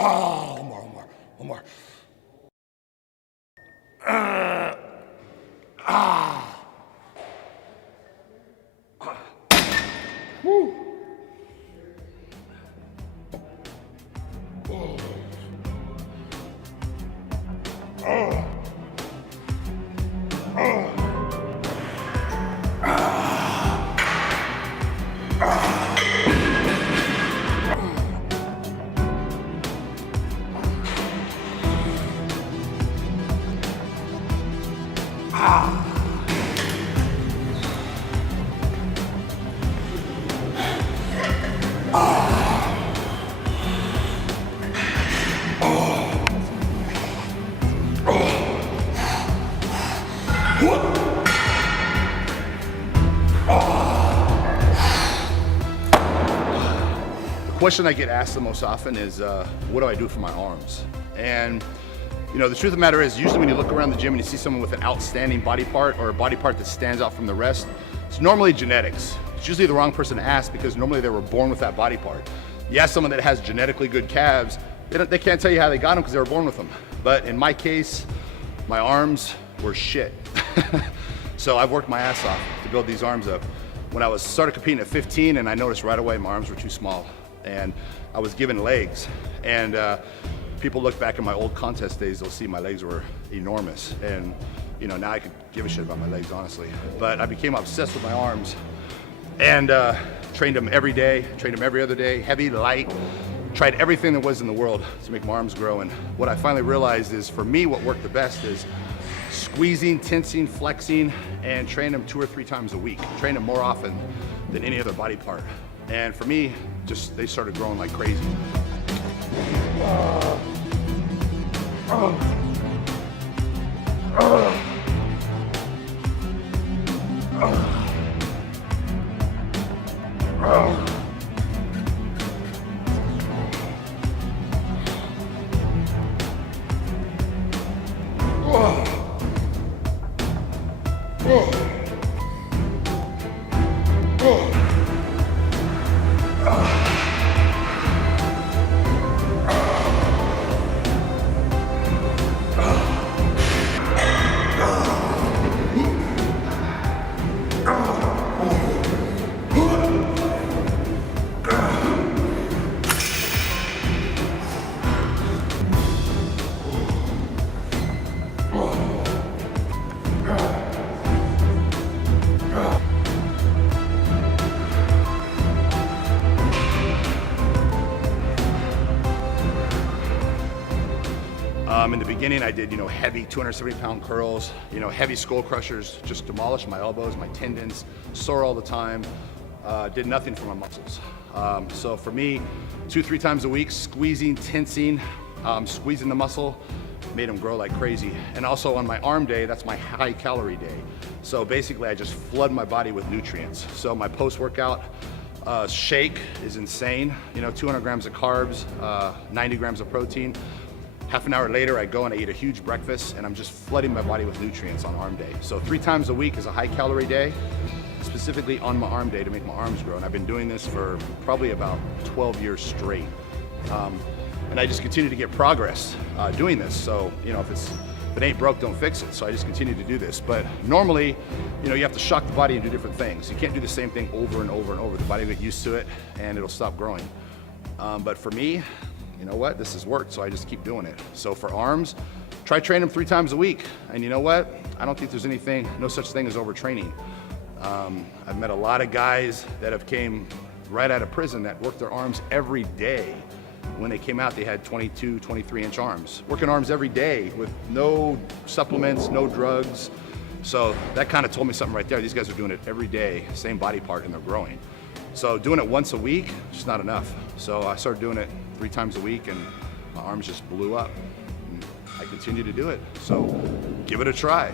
Oh, one more. Woo. The question I get asked the most often is, what do I do for my arms? And you know, the truth of the matter is, usually when you look around the gym and you see someone with an outstanding body part or a body part that stands out from the rest, it's normally genetics. It's usually the wrong person to ask because normally they were born with that body part. You ask someone that has genetically good calves, they can't tell you how they got them because they were born with them. But in my case, my arms were shit. So I've worked my ass off to build these arms up. When I started competing at 15, and I noticed right away my arms were too small, and I was given legs. And people look back at my old contest days, they'll see my legs were enormous. And you know, now I could give a shit about my legs, honestly. But I became obsessed with my arms and trained them every day, trained them every other day, heavy, light, tried everything there was in the world to make my arms grow. And what I finally realized is, for me, what worked the best is squeezing, tensing, flexing, and train them 2 or 3 times a week. Train them more often than any other body part. And for me, just they started growing like crazy. In the beginning, I did, heavy 270-pound curls, heavy skull crushers, just demolished my elbows, my tendons, sore all the time, did nothing for my muscles. So for me, 2-3 times a week, squeezing, tensing, squeezing the muscle, made them grow like crazy. And also on my arm day, that's my high calorie day. So basically I just flood my body with nutrients. So my post-workout shake is insane, 200 grams of carbs, 90 grams of protein. Half an hour later, I go and I eat a huge breakfast, and I'm just flooding my body with nutrients on arm day. So 3 times a week is a high calorie day, specifically on my arm day to make my arms grow. And I've been doing this for probably about 12 years straight. And I just continue to get progress doing this. So, if it ain't broke, don't fix it. So I just continue to do this. But normally, you have to shock the body and do different things. You can't do the same thing over and over and over. The body will get used to it and it'll stop growing. But for me, you know what? This has worked, so I just keep doing it. So for arms, try training them 3 times a week. And you know what? I don't think there's no such thing as overtraining. I've met a lot of guys that have came right out of prison that worked their arms every day. When they came out, they had 22, 23-inch arms. Working arms every day with no supplements, no drugs. So that kind of told me something right there. These guys are doing it every day, same body part, and they're growing. So doing it once a week, just not enough. So I started doing it 3 times a week, and my arms just blew up. And I continue to do it. So give it a try.